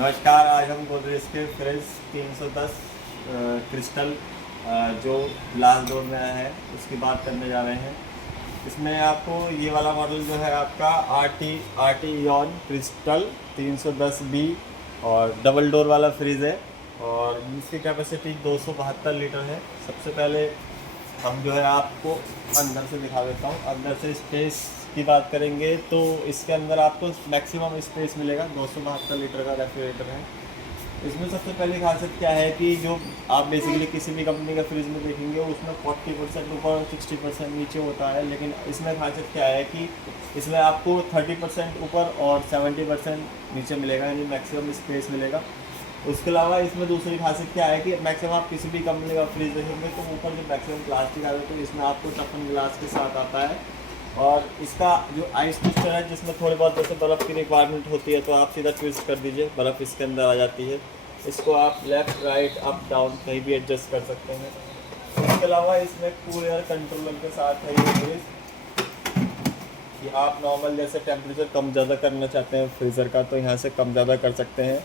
नमस्कार। आज हम गोदरेज के फ्रिज 310 क्रिस्टल जो ग्लास डोर में आया है उसकी बात करने जा रहे हैं। इसमें आपको ये वाला मॉडल जो है आपका R T ion crystal 310B और डबल डोर वाला फ्रिज है और इसकी कैपेसिटी 272 लीटर है। सबसे पहले हम जो है आपको अंदर से दिखा देता हूँ। अंदर से स्पेस की बात करेंगे तो इसके अंदर आपको मैक्सिमम स्पेस मिलेगा। 272 लीटर का रेफ्रिजरेटर है। इसमें सबसे पहली खासियत क्या है कि जो आप बेसिकली किसी भी कंपनी का फ्रिज में देखेंगे उसमें 40% ऊपर और 60% नीचे होता है, लेकिन इसमें खासियत क्या है कि इसमें आपको 30% ऊपर और 70% नीचे मिलेगा, यानी मैक्सिमम स्पेस मिलेगा। उसके अलावा इसमें दूसरी खासियत क्या है कि मैक्सिमम आप किसी भी कंपनी का फ्रिज देखेंगे तो ऊपर जो मैक्सिमम प्लास्टिक आता है तो इसमें आपको टफन ग्लास के साथ आता है। और इसका जो आइस ट्विस्टर है जिसमें थोड़ी बहुत जैसे बर्फ़ की रिक्वायरमेंट होती है तो आप सीधा ट्विस्ट कर दीजिए, बर्फ़ इसके अंदर आ जाती है। इसको आप लेफ़्ट राइट अप डाउन कहीं भी एडजस्ट कर सकते हैं। इसके अलावा इसमें कूल एयर कंट्रोलर के साथ है ये फ्रिज कि आप नॉर्मल जैसे टेम्परेचर कम ज़्यादा करना चाहते हैं फ्रीज़र का तो यहाँ से कम ज़्यादा कर सकते हैं।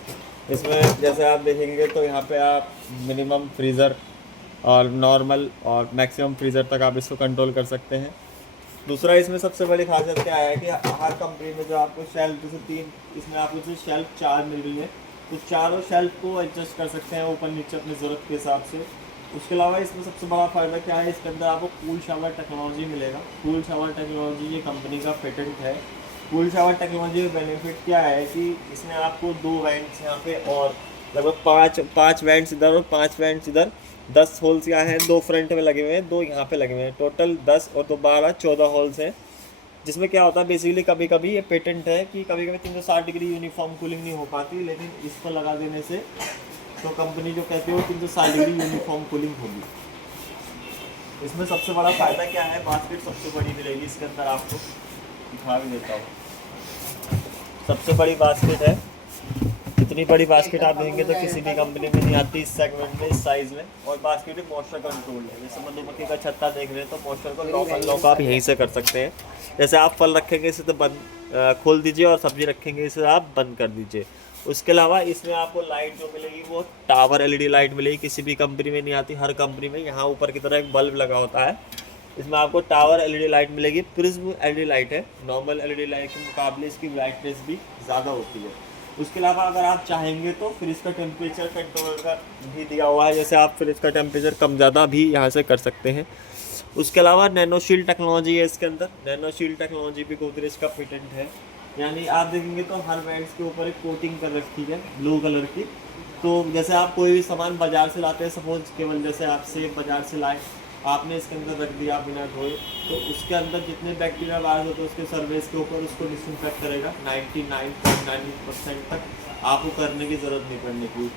इसमें जैसे आप देखेंगे तो यहाँ पे आप मिनिमम फ्रीज़र और नॉर्मल और मैक्सिमम फ्रीज़र तक आप इसको कंट्रोल कर सकते हैं। दूसरा इसमें सबसे बड़ी खासियत क्या है कि हर कंपनी में जो आपको शेल्फ जैसे 3, इसमें आपको जो शेल्फ 4 मिल रही है तो चारों शेल्फ को एडजस्ट कर सकते हैं ऊपर नीचे अपनी ज़रूरत के हिसाब से। उसके अलावा इसमें सबसे बड़ा फ़ायदा क्या है, इसके अंदर आपको कूल शावर टेक्नोलॉजी मिलेगा। कूल शावर टेक्नोलॉजी ये कंपनी का पेटेंट है। कूल शावर टेक्नोलॉजी का बेनिफिट क्या है कि इसमें आपको 2 वेंट्स यहाँ पे और लगभग पाँच वेंट्स इधर और 5 वेंट्स इधर, 10 होल्स यहाँ हैं। 2 फ्रंट में लगे हुए हैं, 2 यहाँ पे लगे हुए हैं, टोटल 10 और 2 12 14 होल्स हैं। जिसमें क्या होता है बेसिकली कभी कभी ये पेटेंट है कि कभी कभी 360 डिग्री यूनिफॉर्म कूलिंग नहीं हो पाती, लेकिन इसको लगा देने से तो कंपनी जो कहती है वो 360 डिग्री यूनिफॉर्म कूलिंग होगी। इसमें सबसे बड़ा फ़ायदा क्या है, बास्केट सबसे बड़ी मिलेगी इसके अंदर, आपको दिखा भी देता हूँ। सबसे बड़ी बास्केट है, इतनी बड़ी बास्केट आप देंगे तो किसी भी कंपनी में नहीं आती इस सेगमेंट में, इस साइज़ में। और बास्केट में मॉइस्चर कंट्रोल है, जैसे मधुमक्खी का छत्ता देख रहे हैं तो मॉइस्चर को लॉक अनलॉक आप यहीं से कर सकते हैं। जैसे आप फल रखेंगे इसे तो बंद खोल दीजिए और सब्जी रखेंगे इसे आप बंद कर दीजिए। उसके अलावा इसमें आपको लाइट जो मिलेगी वो टावर LED लाइट मिलेगी, किसी भी कंपनी में नहीं आती। हर कंपनी में यहाँ ऊपर की तरह एक बल्ब लगा होता है, इसमें आपको टावर LED लाइट मिलेगी। प्रिज्म LED लाइट है, नॉर्मल LED लाइट के मुकाबले इसकी ब्राइटनेस भी ज़्यादा होती है। उसके अलावा अगर आप चाहेंगे तो फ्रिज का टेम्परेचर कंट्रोल का भी दिया हुआ है, जैसे आप फ्रिज का टेम्परेचर कम ज़्यादा भी यहाँ से कर सकते हैं। उसके अलावा नैनो शील्ड टेक्नोलॉजी है इसके अंदर। नैनो शील्ड टेक्नोलॉजी भी गोदरेज का पेटेंट है, यानी आप देखेंगे तो हर वेंट्स के ऊपर एक कोटिंग कर रखी है ब्लू कलर की। तो जैसे आप कोई भी सामान बाज़ार से लाते हैं, सपोज केवल जैसे आप सेब बाज़ार से लाए, आपने इसके अंदर रख दिया बिना धोए, तो उसके अंदर जितने बैक्टीरिया वायरस होते हैं उसके सरफेस के ऊपर उसको डिसइंफेक्ट करेगा 99.9% तक, आपको करने की ज़रूरत नहीं पड़ने की।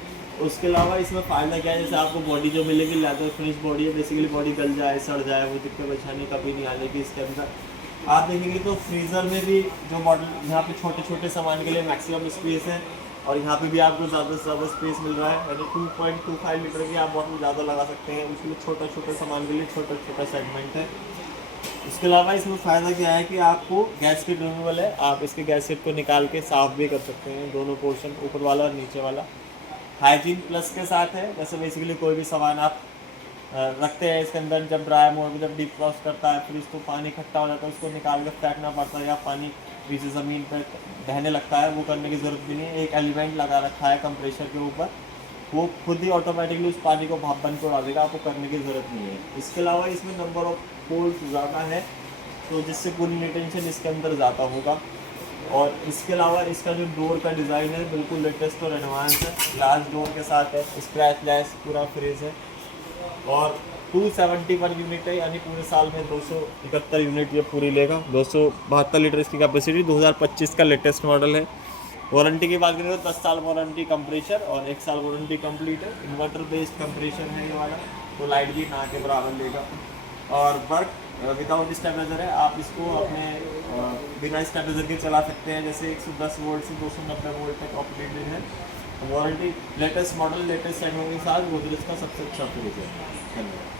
उसके अलावा इसमें फ़ायदा क्या है, जैसे आपको बॉडी जो मिलेगी लेदर फिनिश बॉडी है, बेसिकली बॉडी गल जाए सड़ जाए वो दिक्कत परेशानी कभी नहीं आने इसके अंदर। आप देखेंगे तो फ्रीज़र में भी जो मॉडल यहाँ पे छोटे छोटे सामान के लिए मैक्सिमम स्पेस है और यहाँ पे भी आपको ज़्यादा से ज़्यादा स्पेस मिल रहा है, यानी 2.25 लीटर की आप बॉटल ज़्यादा लगा सकते हैं। उसमें छोटा छोटा सामान के लिए छोटा छोटा सेगमेंट है। इसके अलावा इसमें फ़ायदा क्या है कि आपको गैस्केट रिमूवल है, आप इसके गैस्केट को निकाल के साफ़ भी कर सकते हैं, दोनों पोर्शन ऊपर वाला और नीचे वाला। हाइजीन प्लस के साथ है, जैसे बेसिकली कोई भी सामान आप रखते हैं इसके अंदर, जब ड्राई मोड में जब डीप फ्रॉस्ट करता है फ्रिज तो पानी इकट्ठा हो जाता है, उसको निकाल कर फेंकना पड़ता है या पानी नीचे ज़मीन पर बहने लगता है, वो करने की ज़रूरत भी नहीं है। एक एलिमेंट लगा रखा है कंप्रेशर के ऊपर, वो खुद ही ऑटोमेटिकली उस पानी को भाप बन को उड़ा देगा, आपको करने की ज़रूरत नहीं है। इसके अलावा इसमें नंबर ऑफ होल्स ज़्यादा है तो जिससे कूलिंग रिटेंशन इसके अंदर ज़्यादा होगा। और इसके अलावा इसका जो डोर का डिज़ाइन है बिल्कुल लेटेस्ट और एडवांस है, ग्लास डोर के साथ है, स्क्रैच लेस पूरा फ्रिज है और 270 पर यूनिट है, यानी पूरे साल में 271 यूनिट ये पूरी लेगा। 272 लीटर इसकी कैपेसिटी, 2025 का लेटेस्ट मॉडल है। वारंटी की बात करें तो 10 साल वारंटी कंप्रेशर और 1 साल वारंटी कंप्लीट है। इन्वर्टर बेस्ड कंप्रेशर है ये वाला, तो लाइट भी ना के बराबर लेगा। और वर्क विदाउट स्टेबलाइजर है, आप इसको अपने बिना स्टेबलाइजर के चला सकते हैं, जैसे 110 वोल्ट से 290 वोल्ट तक ऑपरेटेड है। वारंटी लेटेस्ट मॉडल लेटेस्ट सेटों के साथ गोदरेज का सबसे अच्छा फ्रिज है। धन्यवाद।